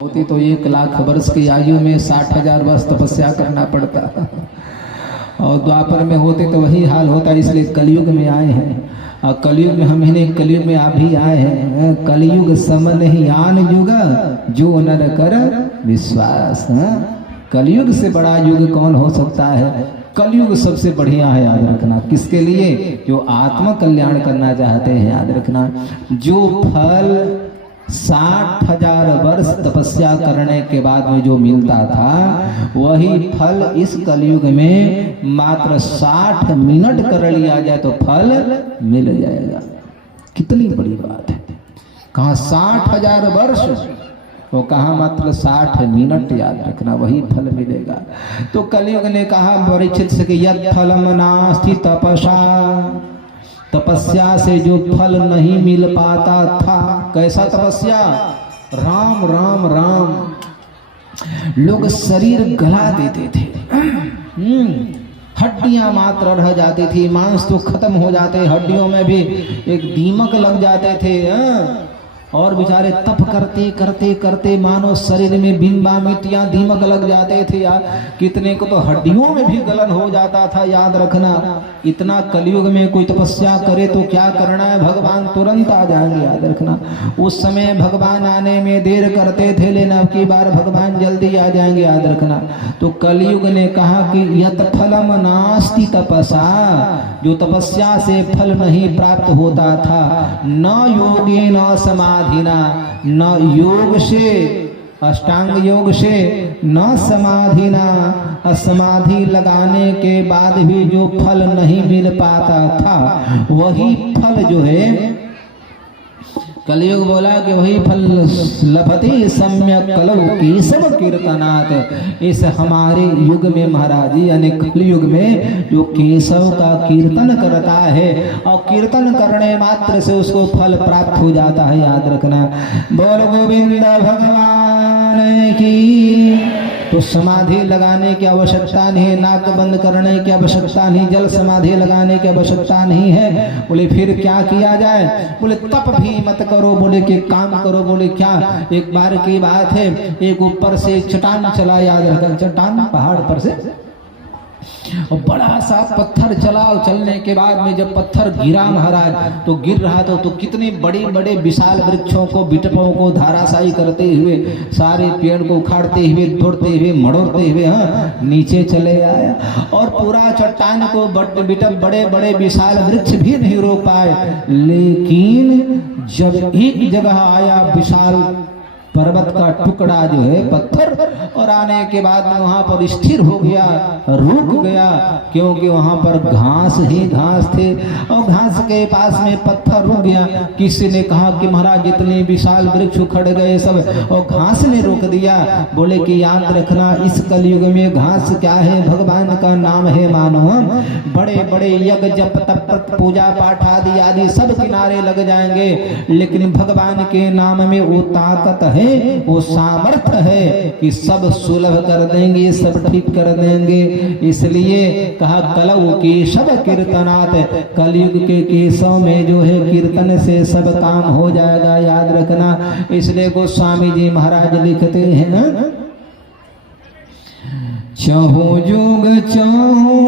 होती तो 1,00,000 वर्ष की आयु में 60,000 वर्ष तपस्या करना पड़ता और द्वापर में होते तो वही हाल होता। इसलिए कलयुग में आए हैं और कलयुग में हम इन्हें कलयुग में अभी आए हैं। कलयुग सम नहीं आन युग जो नर कर विश्वास। कलयुग से बड़ा युग कौन हो सकता है? कलयुग सबसे बढ़िया है, याद रखना। किसके लिए? जो आत्म कल्याण करना चाहते हैं, याद रखना। जो फल 60,000 वर्ष तपस्या करने के बाद में जो मिलता था, वही फल इस कलयुग में मात्र 60 मिनट कर लिया जाए तो फल मिल जाएगा। कितनी बड़ी बात है। कहाँ 60,000 वर्ष, वो कहा मात्र 60 मिनट, याद रखना, वही फल मिलेगा। तो कलयुग ने कहा परीक्षित से कि यत् फलम नास्ति तपसा, तपस्या से जो फल नहीं मिल पाता था। कैसा तपस्या? राम राम राम। लोग शरीर गला देते थे, हड्डियां मात्र रह जाती थी, मांस तो खत्म हो जाते, हड्डियों में भी एक दीमक लग जाते थे। और बेचारे तप करते करते करते मानो शरीर में बिंबा मिट्टियां दीमक लग जाते थे यार। कितने को तो हड्डियों में भी गलन हो जाता था, याद रखना। इतना कलयुग में कोई तपस्या करे तो क्या करना है, भगवान तुरंत आ जाएंगे, याद रखना। उस समय भगवान आने में देर करते थे, लेकिन अब की बार भगवान जल्दी आ जाएंगे, याद रखना। तो कलयुग ने कहा कि यत् फलम नास्ति तपसा, जो तपस्या से फल नहीं प्राप्त होता था, न योगे न समाधि, न योग से, अष्टांग योग से, न समाधि, न समाधि लगाने के बाद भी जो फल नहीं मिल पाता था, वही फल जो है कलयुग बोला कि वही फल लभते सम्यक कलौ केशव कीर्तनात्। इस हमारे युग में महाराज जी, यानी कलयुग में जो केशव का कीर्तन करता है और कीर्तन करने मात्र से उसको फल प्राप्त हो जाता है, याद रखना। बोल गोविंद भगवान की। तो समाधि लगाने की आवश्यकता नहीं, नाक बंद करने की आवश्यकता नहीं, जल समाधि लगाने की आवश्यकता नहीं है। बोले फिर क्या किया जाए? बोले तप भी मत करो, बोले कि काम करो। बोले क्या? एक बार की बात है, एक ऊपर से चट्टान चला, याद रखना, चट्टान पहाड़ पर से और बड़ा सा पत्थर चला। चलने के बाद में जब पत्थर गिरा महाराज, तो गिर रहा था तो कितने बड़े बड़े विशाल वृक्षों को, बिटपों को धाराशायी करते हुए, सारे पेड़ को उखाड़ते हुए, तोड़ते हुए, मड़ोड़ते हुए नीचे चले आया। और पूरा चट्टान को बिटप बड़े बड़े विशाल वृक्ष भी नहीं रोक पाए। लेकिन जब एक जगह आया विशाल पर्वत का टुकड़ा जो है, पत्थर, और आने के बाद में वहां पर स्थिर हो गया, रुक गया, क्योंकि वहां पर घास ही घास थे और घास के पास में पत्थर रुक गया। किसी ने कहा कि महाराज इतने विशाल वृक्ष उखड़ गए सब और घास ने रोक दिया। बोले कि याद रखना, इस कलयुग में घास क्या है? भगवान का नाम है मानो। बड़े बड़े यज्ञ जप तप पूजा पाठ आदि आदि सब किनारे लग जाएंगे, लेकिन भगवान के नाम में वो ताकत है, वो सामर्थ्य है कि सब सुलभ कर देंगे, सब ठीक कर देंगे। इसलिए कहा कलौ केशव कीर्तनात्, कलयुग के केशव में जो है कीर्तन से सब काम हो जाएगा, याद रखना। इसलिए गोस्वामी जी महाराज लिखते हैं, चहु जुग चहु